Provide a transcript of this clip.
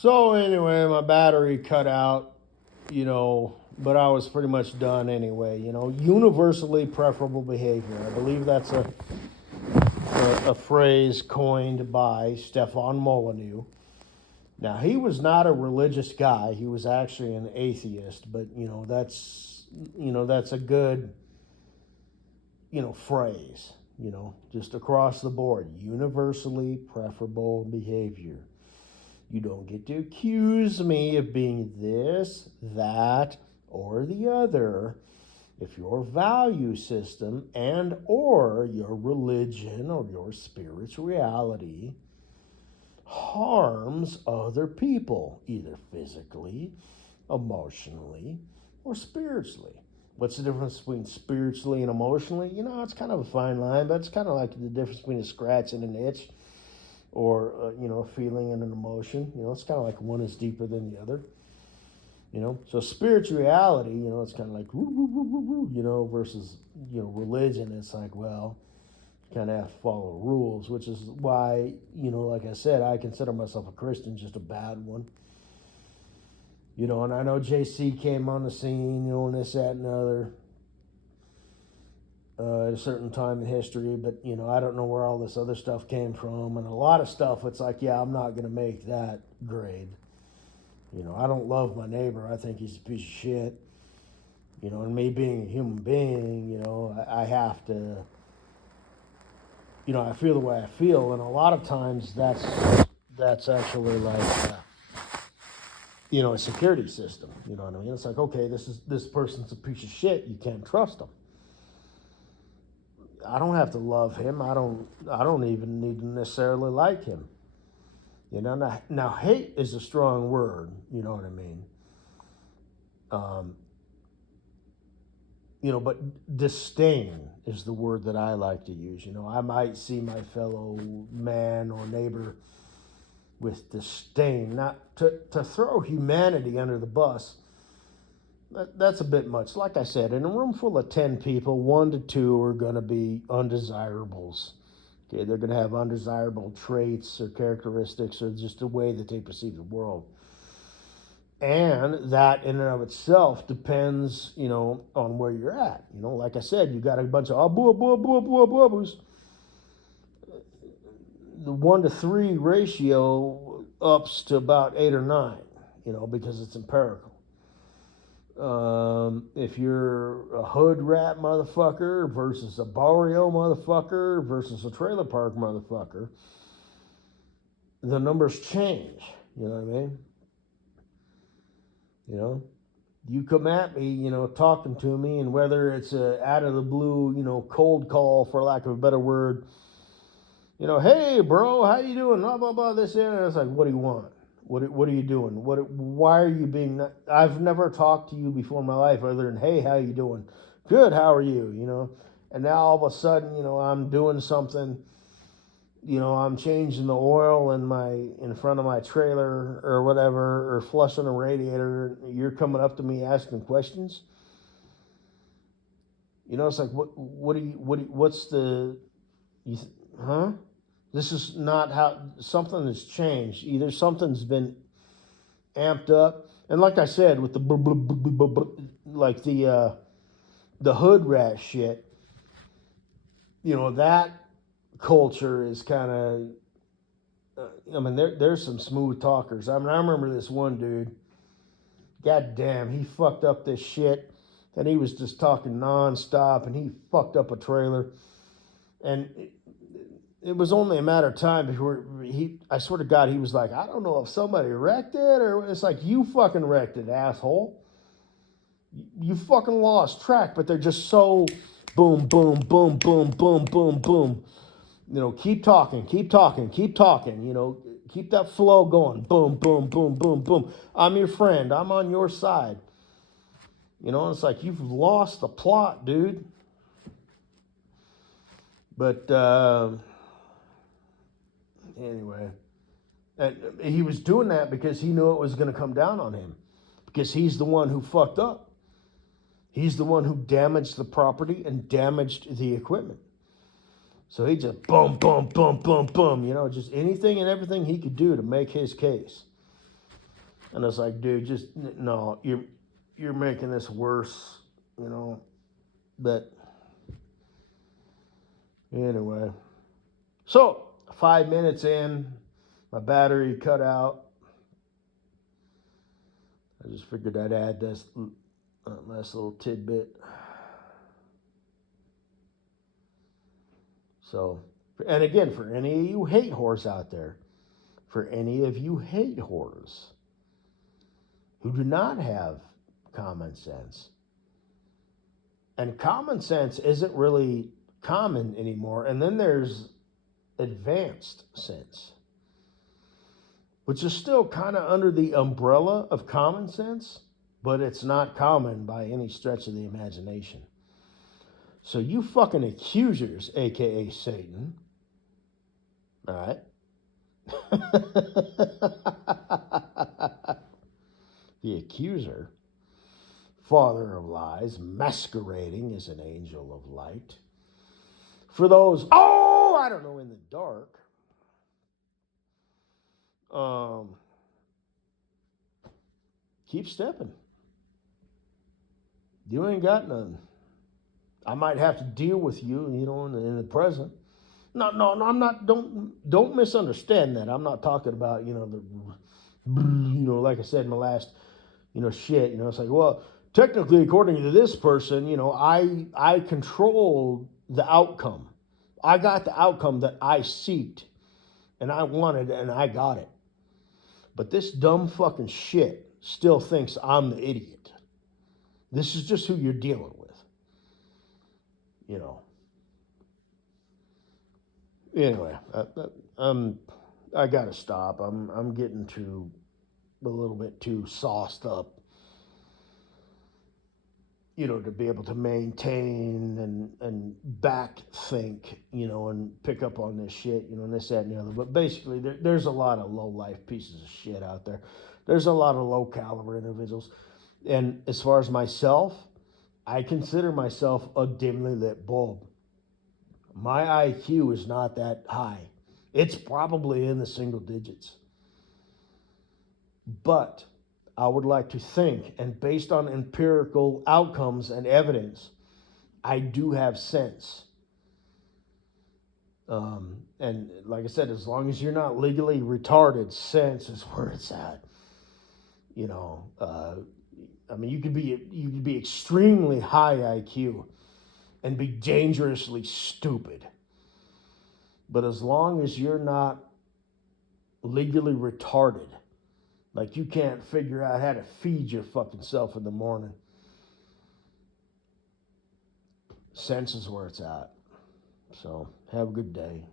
So anyway, my battery cut out, but I was pretty much done anyway. Universally preferable behavior. I believe that's a phrase coined by Stefan Molyneux. Now, he was not a religious guy. He was actually an atheist, but that's a good phrase, just across the board. Universally preferable behavior. You don't get to accuse me of being this, that, or the other if your value system and or your religion or your spirituality harms other people, either physically, emotionally, or spiritually. What's the difference between spiritually and emotionally? It's kind of a fine line, but it's kind of like the difference between a scratch and an itch, or a feeling and an emotion. It's kind of like one is deeper than the other. So spirituality, it's kind of like woo, woo, woo, woo, woo, versus religion. It's like, well, you kind of have to follow rules, which is why like I said, I consider myself a Christian, just a bad one. And I know JC came on the scene, and this, that, and the other. At a certain time in history, but I don't know where all this other stuff came from, and a lot of stuff it's like, yeah, I'm not gonna make that grade. I don't love my neighbor. I think he's a piece of shit. And me being a human being, I have to, I feel the way I feel, and a lot of times that's actually like a security system. You know what I mean? It's like, okay, this person's a piece of shit. You can't trust them. I don't have to love him. I don't even need to necessarily like him. Now hate is a strong word. You know what I mean? But disdain is the word that I like to use. I might see my fellow man or neighbor with disdain. Not to throw humanity under the bus. That's a bit much. Like I said, in a room full of 10 people, 1 to 2 are going to be undesirables. Okay, they're going to have undesirable traits or characteristics or just the way that they perceive the world. And that in and of itself depends, on where you're at. Like I said, you got a bunch of abu. The 1 to 3 ratio ups to about 8 or 9, because it's empirical. If you're a hood rat motherfucker versus a barrio motherfucker versus a trailer park motherfucker, the numbers change. You know what I mean? You come at me, talking to me, and whether it's a out of the blue, cold call, for lack of a better word, hey, bro, how you doing? Blah, blah, blah, this, and it's like, what do you want? What are you doing? Why are you being? I've never talked to you before in my life other than, hey, how you doing? Good. How are you? And now all of a sudden, I'm doing something. I'm changing the oil in front of my trailer or whatever, or flushing a radiator. You're coming up to me asking questions. It's like, what's the, huh? This is not how, something has changed. Either something's been amped up, and like I said, with the like the hood rat shit, that culture is kind of. There's some smooth talkers. I remember this one dude. God damn, he fucked up this shit, and he was just talking nonstop, and he fucked up a trailer, and. It was only a matter of time before I swear to God, he was like, I don't know if somebody wrecked it or it's like, you fucking wrecked it, asshole. You fucking lost track, but they're just so boom, boom, boom, boom, boom, boom, boom. Keep talking, keep talking, keep talking, keep that flow going. Boom, boom, boom, boom, boom. I'm your friend. I'm on your side. And it's like, you've lost the plot, dude. But, anyway, and he was doing that because he knew it was going to come down on him, because he's the one who fucked up. He's the one who damaged the property and damaged the equipment. So he just boom, boom, boom, boom, boom, just anything and everything he could do to make his case. And it's like, dude, just no, you're making this worse, you know. But anyway, so 5 minutes in, my battery cut out. I just figured I'd add this last little tidbit. So, and again, for any of you hate whores out there, for any of you hate whores who do not have common sense, and common sense isn't really common anymore, and then there's advanced sense, which is still kind of under the umbrella of common sense, but it's not common by any stretch of the imagination. So you fucking accusers, aka Satan, all right? The accuser, father of lies, masquerading as an angel of light. For those, I don't know, in the dark, keep stepping. You ain't got none. I might have to deal with you, in the present. No, I'm not. Don't misunderstand that. I'm not talking about, like I said in my last, shit. It's like, well, technically, according to this person, I controlled the outcome. I got the outcome that I seeked, and I wanted, and I got it. But this dumb fucking shit still thinks I'm the idiot. This is just who you're dealing with. Anyway, I gotta stop. I'm getting a little bit too sauced up, to be able to maintain and back think, and pick up on this shit, and this, that, and the other. But basically, there's a lot of low life pieces of shit out there. There's a lot of low caliber individuals. And as far as myself, I consider myself a dimly lit bulb. My IQ is not that high. It's probably in the single digits. But I would like to think, and based on empirical outcomes and evidence, I do have sense. And like I said, as long as you're not legally retarded, sense is where it's at. You could be extremely high IQ and be dangerously stupid. But as long as you're not legally retarded, like you can't figure out how to feed your fucking self in the morning, sense is where it's at. So have a good day.